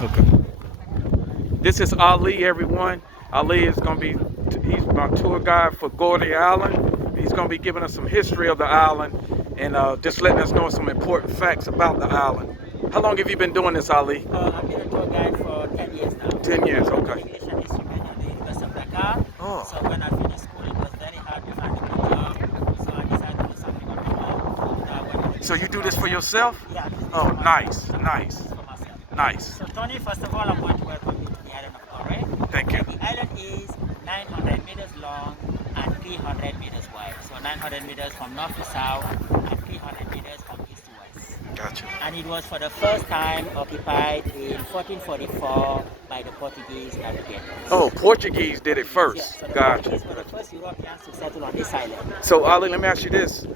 Okay. This is Ali, everyone. Ali is going to be, he's my tour guide for Goree Island. He's going to be giving us some history of the island and just letting us know some important facts about the island. How long have you been doing this, Ali? I've been a tour guide for 10 years now. 10 years, okay. English and history major at the University of Dakar. Oh. So when I finished school, it was very hard to find a good job. So I decided to do something on my own. So I went to the So you do this for yourself? Yeah. I do this Oh, for myself. nice, nice, This is for myself. nice. So Tony, first of all, I'm going to welcome you to the island of Goree. Thank you. The island is 900 meters long and 300 meters wide. So 900 meters from north to south and 300 meters from east to west. Gotcha. And it was for the first time occupied in 1444 by the Portuguese navigators. Oh, Portuguese did it first. Yes, so the Gotcha. Portuguese were the first Europeans to settle on this island. So Ali, let me ask you this.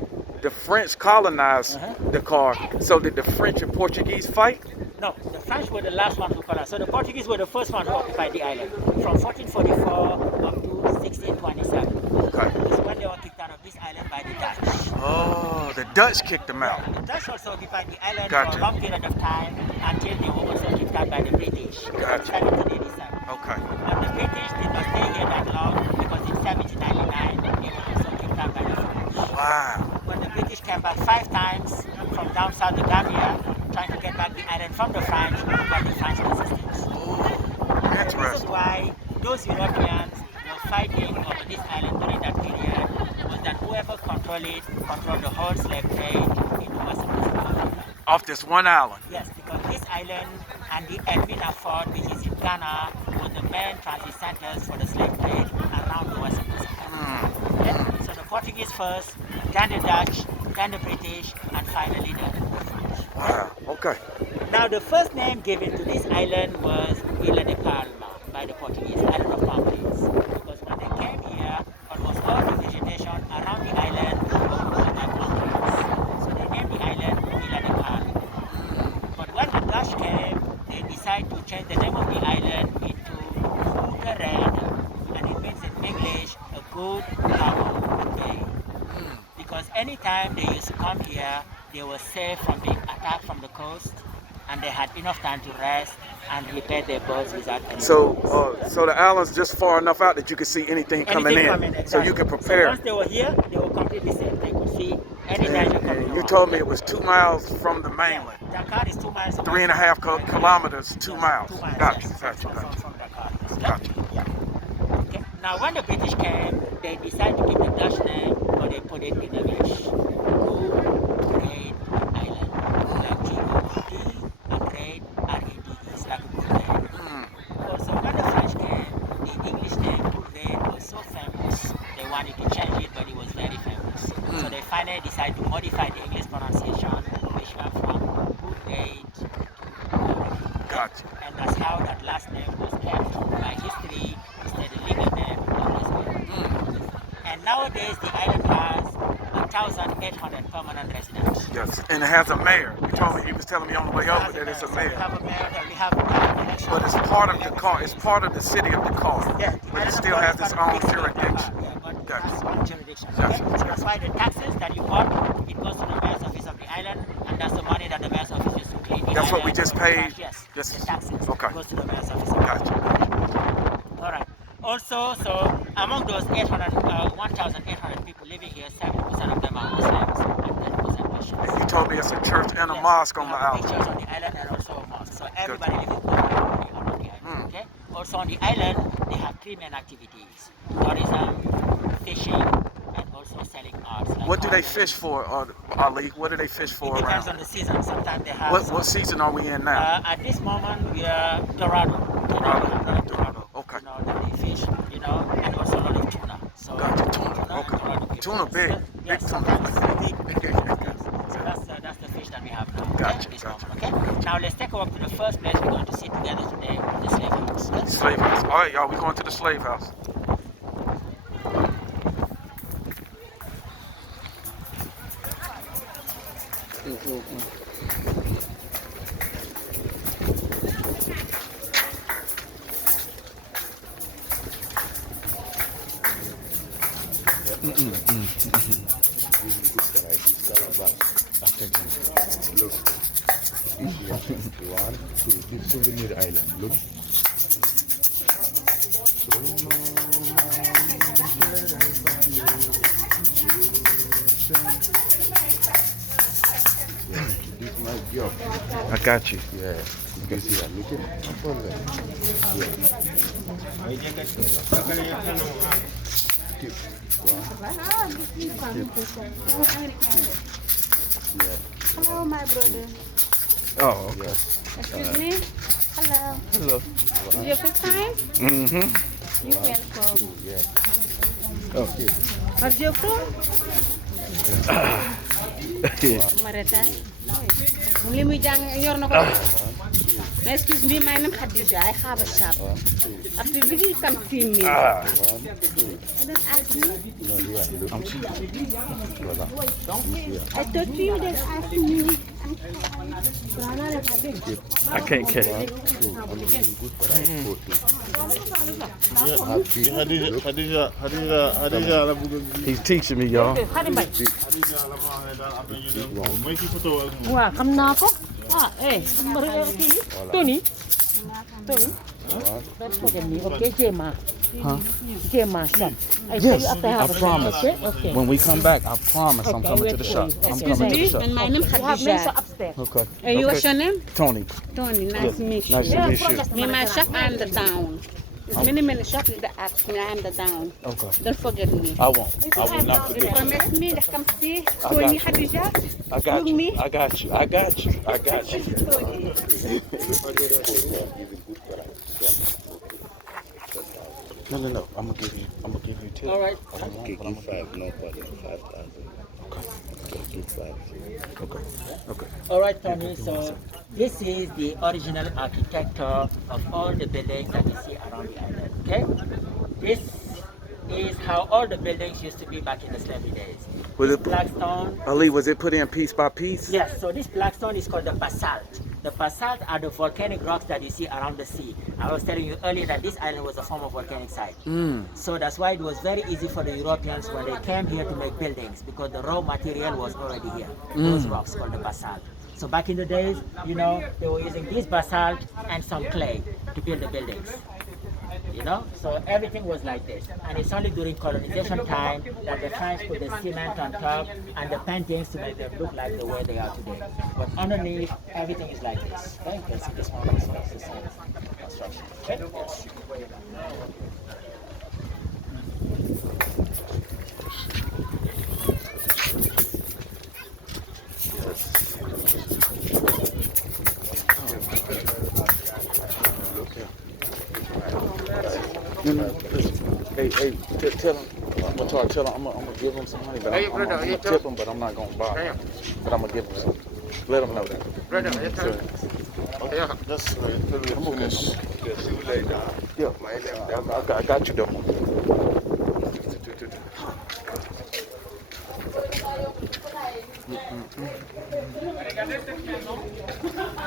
The French colonized Dakar. So did the French and Portuguese fight? No, the French were the last one who colonized. So the Portuguese were the first one who occupied the island from 1444 up to 1627. Okay. This is when they were kicked out of this island by the Dutch. Oh, the Dutch kicked them out. The Dutch also occupied the island Gotcha. for a long period of time until they were also kicked out by the British in Gotcha. 1787. Okay. But the British did not stay here that long because in 1799 they were also kicked out by the French. Wow. When the British came back 5 times from down south to Gambia, trying to get back the island from the French, but the French resisted. Ooh, This is interesting. why those Europeans were fighting over this island during that period, was that whoever controlled the whole slave trade in the western Pacific Africa. Off this one island. Yes, because this island and the Elmina Fort, which is in Ghana, were the main transit centers for the slave trade around the western Pacific. Okay? So the Portuguese first, then the Dutch, then the British, and finally the French. Wow. Okay. Now the first name given to this island was Ilha de Palma by the Portuguese, island of palm trees. Because when they came here, almost all the vegetation around the island was palm trees. So they named the island Ilha de Palma. But when the Dutch came, they decided to change the name of the island into Goede Rede, and it means in English a good harbor day. Because anytime they used to come here, they were safe from being attacked from the coast, and they had enough time to rest and repair their boats without any problems. So the island's just far enough out that you can see anything coming in. Exactly. So you can prepare. So once they were here, they were completely safe. They could see any danger coming And you along. told me it was 2 miles from the mainland. Dakar is 2 miles away. 3.5 from- kilometers, 2 miles. 2 miles. Gotcha, Yes, gotcha, from gotcha. Dakar. Yes. Gotcha. Yeah. Okay. Now, when the British came, they decided to keep the Dutch name, but they put it in English. Goede Island. Like G-O-D and Raid, R-A-D. It's like a good name. Also, when the French came, the English name Goede was so famous, they wanted to change it, but it was very famous. So they finally decided to modify the English pronunciation, which went from Goede to Goree. Gotcha. And that's how that last name was kept by history instead of the legal name of this island. And nowadays the island has 1,800 permanent residents. Yes. And it has a mayor. You told me, he was telling me on the way over that it's a So we mayor. have a mayor, we have elections. But it's part of Dakar. It's part of the city of Dakar. Yeah, But it still has its own jurisdiction. Yeah, but it Gotcha. has its own jurisdiction. Gotcha. Okay? So that's why the taxes that you got, it goes to the mayor's office of the island, and that's the money that the mayor's office used to clean the That's what island we just from the paid? trash. Yes, Just- the taxes. okay. Goes to the mayor's office. Of the Gotcha. island. All right. Also, so among those 1,800 people living here, 70% of them are Muslims and 10% Christians. You told me it's a church and a Yes, mosque on we the have a big island. church on the island and also a mosque. So everybody lives in community on the island. Okay. Also on the island, they have 3 main activities: tourism, fishing, and also selling arts. Like What do they art. fish for, Ali? What do they fish for It depends around? on the season. Sometimes they have. What season are we in now? At this moment, we are Dorado. Dorado. Okay. You know, that they fish. You know, and also a lot of tuna. So Gotcha, tuna. Dorado Okay. people. Tuna big. Yes, Big tuna. sometimes it's big. So that's the fish that we have now. Gotcha, Okay, this gotcha. moment, okay? Now let's take a walk to the first place we're going to see together today, the slave house. Okay? Slave house. All right, y'all. We going to the slave house. One, two. This souvenir island. Look. Yeah, this is my job. I got you. Yeah. You see that? Look at it. No problem. Yeah. Tip. Yeah. Hello, my brother. Oh, okay. Yeah. Excuse me. Hello. Hello. Is your first time? Mm-hmm. You welcome. Yeah. Okay. What's your from? Marita. Muli mo jang yor na ko. Excuse me, my name is Khadija. I have a shop. After you can see me. Ah. Don't ask me. No, yeah. Look. I'm cheap. Voilà. I thought you didn't ask me. I can't catch it. Two. I'm looking good for that. 40. He's teaching me, y'all. Wah, kam na ko. Tony. Don't forget me, okay, Jema. Huh? Jema, son. Yes, I promise. Okay. When we come back, I promise I'm coming to the shop. I'm coming to the shop. And my name is Khadija. Okay. And you, what's Okay. your name? Tony. Tony, nice to meet you. Nice to meet you. Me, my shop, I'm the town. There's many shops in the app. Me, I'm the town. Okay. Don't forget me. I won't. I will not You forget you. promise me to come see I Tony got Khadija? I got With me? you. I got you. I got you. I got you. No. I'm gonna give you 10. All right. I don't want, Okay, but I'm give gonna 5. No problem. 5,000. Okay, give 5. Okay. Okay. All right, Tony. So this is the original architecture of all the buildings that you see around the island. Okay. This is how all the buildings used to be back in the slavery days. Was This it, black stone. Ali, was it put in piece by piece? Yes. So this black stone is called the basalt. The basalt are the volcanic rocks that you see around the sea. I was telling you earlier that this island was a form of volcanic site. So that's why it was very easy for the Europeans when they came here to make buildings, because the raw material was already here. Those rocks called the basalt. So back in the days, you know, they were using this basalt and some clay to build the buildings. You know, so everything was like this. And it's only during colonization time that the French put the cement on top and the paintings to make them look like the way they are today. But underneath, everything is like this. Okay? You can see this one is the same construction. Okay? Yes. No. Hey, tell him. I'm gonna tell him. I'm gonna give him some money, but I'm gonna tip him, but I'm not gonna buy him. But I'm gonna give him some. Let him know that. Just wait till we finish. See you later. Yeah, I got you though.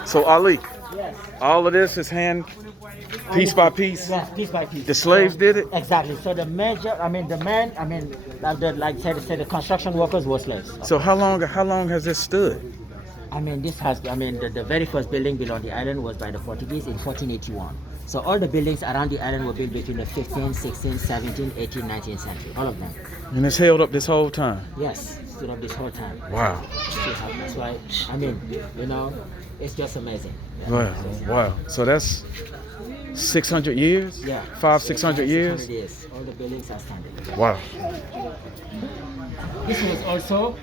So Ali, Yes. all of this is hand, piece by piece. Yes, piece by piece. The slaves did it. Exactly. So the the construction workers were slaves. So how long has this stood? The very first building built on the island was by the Portuguese in 1481. So all the buildings around the island were built between the 15th, 16th, 17th, 18th, 19th century. All of them. And it's held up this whole time. Yes, stood up this whole time. Wow. That's why, it's just amazing. Yeah. Wow. So that's 600 years? Yeah. 600 years? All the buildings are standing. Wow. This was also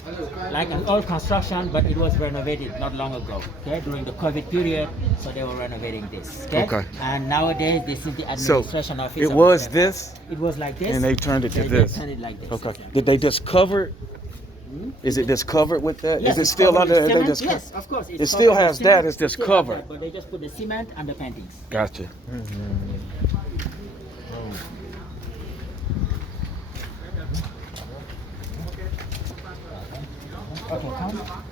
like an old construction, but it was renovated not long ago, okay, during the COVID period, so they were renovating this, okay? And nowadays, this is the administration office. It was this? It was like this. And they turned it to They this? turned it like this. Okay. Did they just cover it? Is it just covered with that? Yes, Is it it's still covered under? with They cement. just Yes, of course. It still has that. It's just Still has covered. that, but they just put the cement and the paintings. Gotcha. Okay, come.